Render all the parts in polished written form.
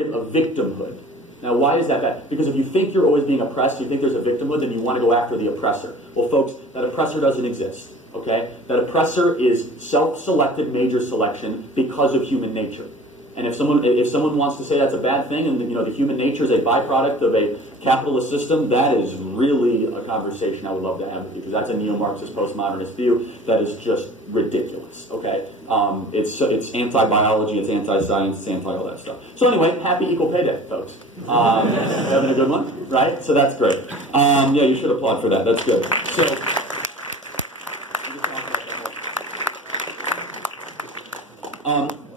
narrative of victimhood. Now, why is that bad? Because if you think you're always being oppressed, you think there's a victimhood, then you want to go after the oppressor. Well, folks, that oppressor doesn't exist, okay? That oppressor is self-selected major selection because of human nature. And if someone wants to say that's a bad thing, and the human nature is a byproduct of a capitalist system, that is really a conversation I would love to have with you, because that's a neo-Marxist postmodernist view that is just ridiculous. Okay, it's anti-biology, it's anti-science, it's anti-all that stuff. So anyway, happy Equal Pay Day, folks. Having a good one, right? So that's great. Yeah, you should applaud for that. That's good. So.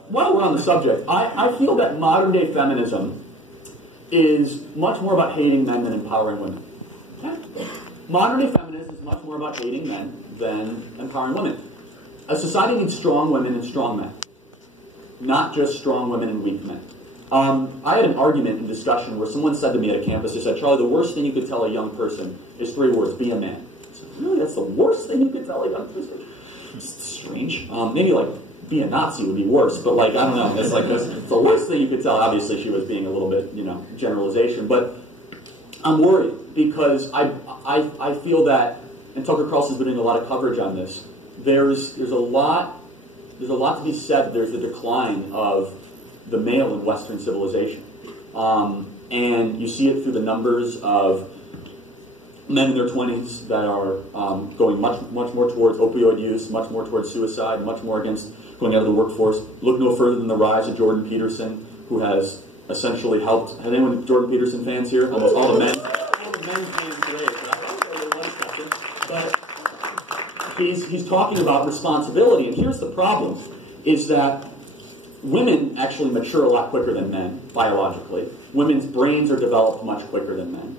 While we're on the subject, I feel that modern-day feminism is much more about hating men than empowering women. Okay? Modern-day feminism is much more about hating men than empowering women. A society needs strong women and strong men, not just strong women and weak men. I had an argument and discussion where someone said to me at a campus, they said, Charlie, the worst thing you could tell a young person is 3 words, be a man. I said, really? That's the worst thing you could tell a young person? It's strange. Maybe like, be a Nazi would be worse, but like, I don't know, it's like it's the worst thing you could tell. Obviously she was being a little bit, generalization, but I'm worried because I feel that, and Tucker Carlson's been doing a lot of coverage on this, there's a lot to be said. There's a decline of the male in Western civilization, and you see it through the numbers of men in their 20s that are going much more towards opioid use, much more towards suicide, much more against going out of the workforce. Look no further than the rise of Jordan Peterson, who has essentially helped. Has anyone Jordan Peterson fans here? Almost all the men. All the men fans today. But he's talking about responsibility, and here's the problem: is that women actually mature a lot quicker than men biologically. Women's brains are developed much quicker than men.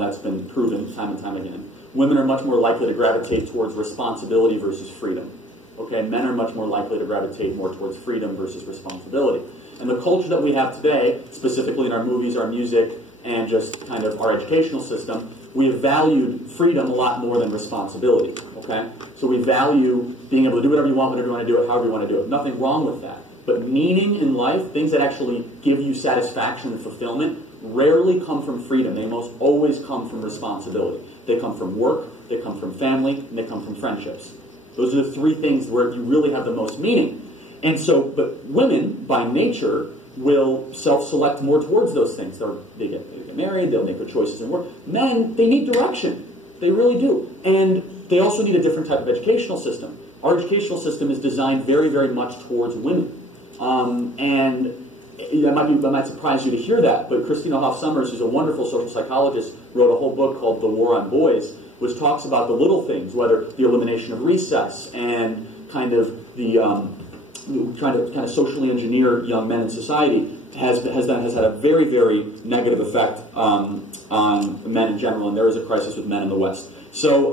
That's been proven time and time again. Women are much more likely to gravitate towards responsibility versus freedom. Okay, men are much more likely to gravitate more towards freedom versus responsibility. And the culture that we have today, specifically in our movies, our music, and just kind of our educational system, we have valued freedom a lot more than responsibility. Okay, so we value being able to do whatever you want, whenever you want to do it, however you want to do it. Nothing wrong with that. But meaning in life, things that actually give you satisfaction and fulfillment, rarely come from freedom. They most always come from responsibility. They come from work, they come from family, and they come from friendships. Those are the 3 things where you really have the most meaning. And so, but women, by nature, will self-select more towards those things. They get married, they'll make their choices in work. Men, they need direction. They really do. And they also need a different type of educational system. Our educational system is designed very, very much towards women. And that might surprise you to hear that, but Christina Hoff Sommers, who's a wonderful social psychologist, wrote a whole book called The War on Boys, which talks about the little things, whether the elimination of recess and kind of the trying to kind of socially engineer young men in society has had a very, very negative effect on men in general, and there is a crisis with men in the West. So,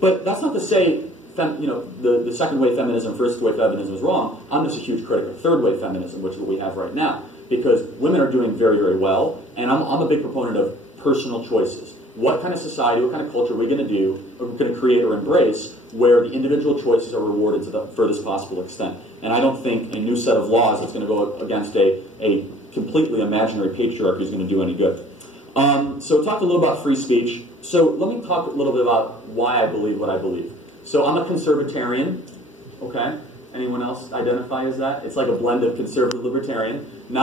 but that's not to say the second wave feminism, first wave feminism is wrong. I'm just a huge critic of third wave feminism, which is what we have right now, because women are doing very, very well, and I'm a big proponent of personal choices. What kind of society, what kind of culture are we going to do, or we're going to create or embrace, where the individual choices are rewarded to the furthest possible extent? And I don't think a new set of laws that's going to go against a completely imaginary patriarchy is going to do any good. So talk a little about free speech. So let me talk a little bit about why I believe what I believe. So I'm a conservatarian, okay? Anyone else identify as that? It's like a blend of conservative libertarian. Not